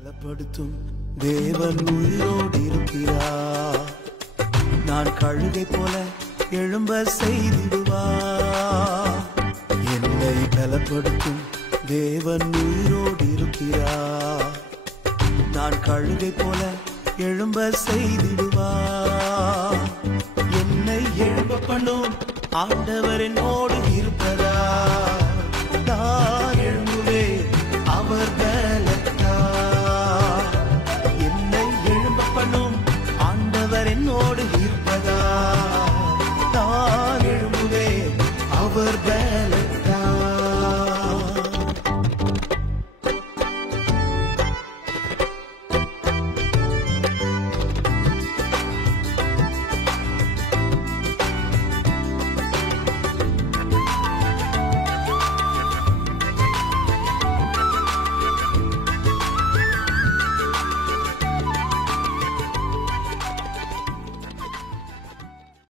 பலப்படுத்தும் தேவன் உயிரோடு இருக்கிறார். நான் கழுகை போல எழும்ப செய்திடுவார். என்னை பலப்படுத்தும் தேவன் உயிரோடு இருக்கிறார். நான் கழுகை போல எழும்ப செய்திடுவார். என்னை எழும்ப பண்ணும் ஆண்டவர் என்னோடு இருப்பதா நான்